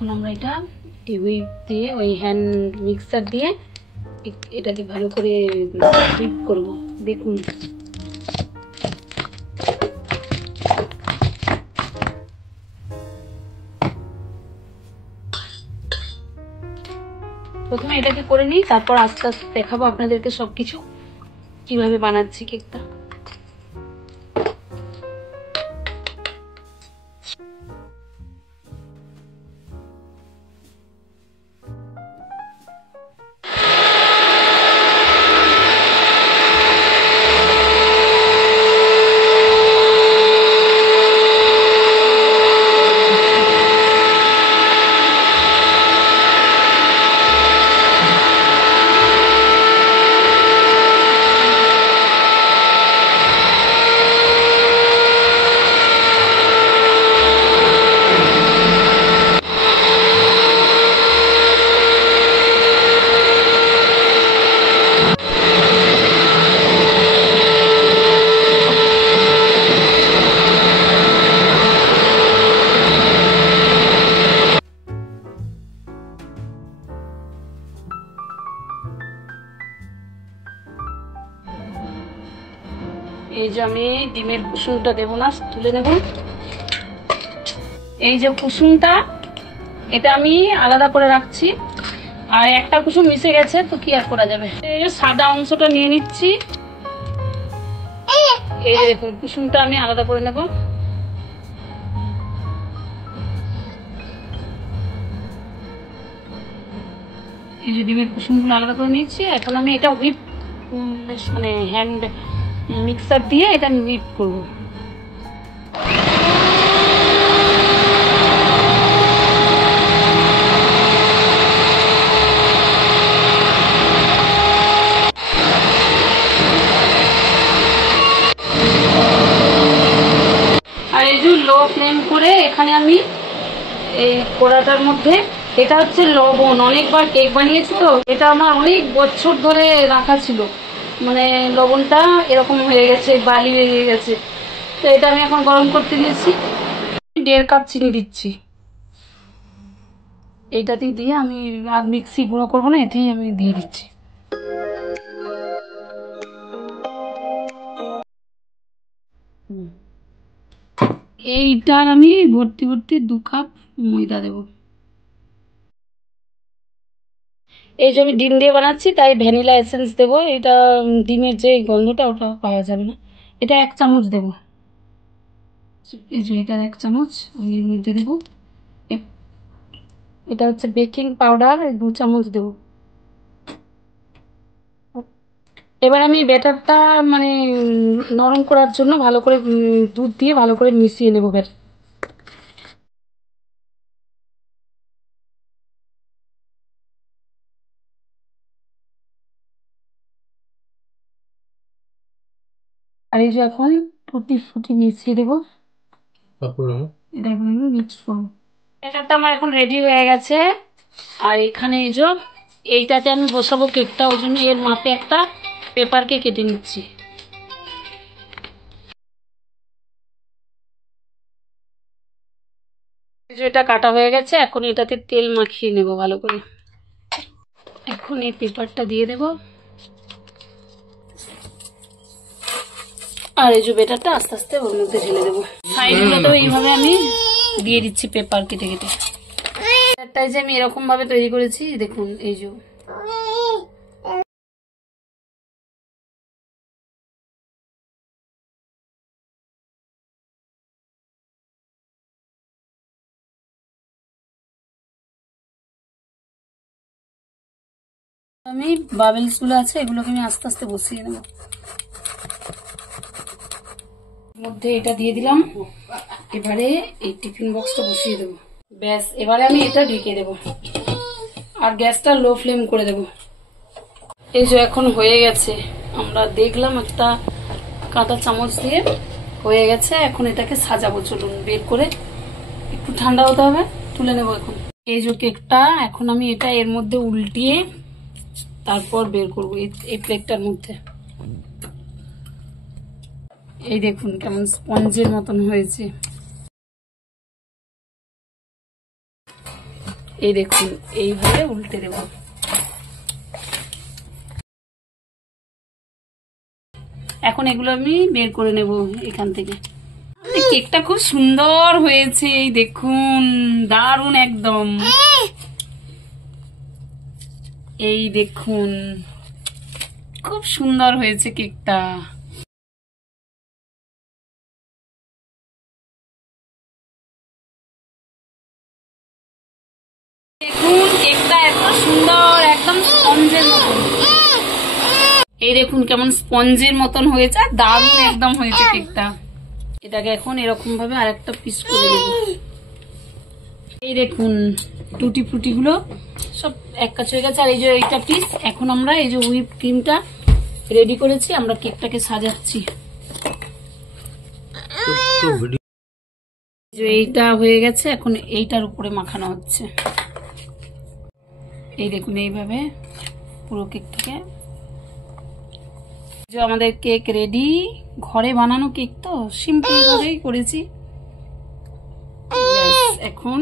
এখন আমরা এটা হুইপ দিয়ে ওই হ্যান্ড মিক্সার দিয়ে এটাকে ভালো করে হুইপ করব। দেখুন প্রথমে এটাকে করে নিই, তারপর আস্তে আস্তে দেখাবো আপনাদেরকে সবকিছু কিভাবে বানাচ্ছি কেকটা। এই যে আমি ডিমের কুসুমটা দেবো না, তুলে নেব। এই যে কুসুমটা এটা আমি আলাদা করে রাখছি, আর একটা কুসুম মিশে গেছে তো কি আর করা যাবে। এই যে সাদা অংশটা নিয়ে নিচ্ছি, এই যে দেখুন কুসুমটা আমি আলাদা করে নেব। এই যে ডিমের কুসুমগুলো আলাদা করে নিচ্ছি। এখন আমি এটা হুইপ মানে হ্যান্ড মিক্সার দিয়ে এটা হুইপ করব। আর এই যে লো ফ্লেম করে এখানে আমি এই কড়াটার মধ্যে, এটা হচ্ছে লবণ, অনেকবার কেক বানিয়েছি তো এটা আমার অনেক বছর ধরে রাখা ছিল, মানে লবণটা এরকম হয়ে গেছে, বালি হয়ে গেছে। তো এটা আমি এখন গরম করতে দিয়েছি। 1.5 কাপ চিনি দিচ্ছি। এইটাতে দিয়ে আমি আর মিক্সি গুঁড়ো করবো না, এতেই আমি দিয়ে দিচ্ছি। এইটার আমি ভর্তি ভর্তি 2 কাপ ময়দা দেব। এই যে আমি ডিম দিয়ে বানাচ্ছি তাই ভ্যানিলা এসেন্স দেবো, এটা ডিমের যে গন্ধটা ওটা পাওয়া যাবে না। এটা 1 চামচ দেবো। এই যে এটা 1 চামচ আমি এর মধ্যে দেবো। এটা হচ্ছে বেকিং পাউডার 2 চামচ দেবো। এবার আমি ব্যাটারটা মানে নরম করার জন্য ভালো করে দুধ দিয়ে ভালো করে মিশিয়ে নেবো ব্যাটার। আর এই যে এখন টুটি ফুটি মিশিয়ে দেবো, এটা এখন আমি মিক্স করবো। ব্যাটারটা আমার এখন রেডি হয়ে গেছে। আর এখানে এই যে এইটাতে আমি বসাবো কেকটা, ওই জন্য এর মাপে একটা পেপারকে কেটে নিচ্ছি। এটা কাটা হয়ে গেছে, এখন এটাতে তেল মাখিয়ে নেব ভালো করে। এখন এই পেপারটা দিয়ে দেব, আর এই যে ব্যাটারটা আস্তে আস্তে ওর মধ্যে ঢেলে দেবো। সাইডগুলোতেও এইভাবে আমি দিয়ে দিচ্ছি পেপার কেটে কেটে। ব্যাটারটা যে আমি এরকম ভাবে তৈরি করেছি দেখুন, এই যে আমি বাবেলস গুলো আছে এগুলোকে আমি আস্তে আস্তে বসিয়ে নেব। মধ্যে এটা দিয়ে দিলাম, এবারে এই টিফিন বক্সটা বসিয়ে দেবো। ব্যাস, এবারে আমি এটা ঢেকে দেবো আর গ্যাসটা লো ফ্লেম করে দেবো। এই যে এখন হয়ে গেছে, আমরা দেখলাম একটা কাঁটা চামচ দিয়ে হয়ে গেছে। এখন এটাকে সাজাবো, চলুন বের করে, একটু ঠান্ডা হতে হবে, তুলে নেবো এখন। এই যে কেকটা এখন আমি এটা এর মধ্যে উল্টিয়ে তারপর বের করবো এই প্লেটটার মধ্যে। এই দেখুন কেমন স্পঞ্জের মতন হয়েছে। এই দেখুন এইভাবে উল্টে দেব। এখন এগুলো আমি বের করে নেব এখান থেকে। কেকটা খুব সুন্দর হয়েছে, এই দেখুন, দারুণ একদম। এই দেখুন খুব সুন্দর হয়েছে কেকটা। দেখুন কেকটা এত সুন্দর, একদম স্পঞ্জের মতন। এই দেখুন কেমন স্পঞ্জের মতন হয়েছে, আর দারুণ একদম হয়েছে কেকটা। এটাকে এখন এরকম ভাবে আরেকটা পিস করে দেব। এই দেখুন টুটি ফুটি গুলো সব এক কাছে হয়ে গেছে। আর এই যে এইটা পিস, এখন আমরা এই যে হুইপ ক্রিমটা রেডি করেছি, আমরা কেকটাকে সাজাচ্ছি। যে এইটা হয়ে গেছে, এখন এইটার উপরে মাখানো হচ্ছে। এই দেখুন এইভাবে পুরো কেকটাকে। যে আমাদের কেক রেডি, ঘরে বানানো কেক তো সিম্পল ভাবেই করেছি। এখন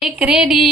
কেক রেডি।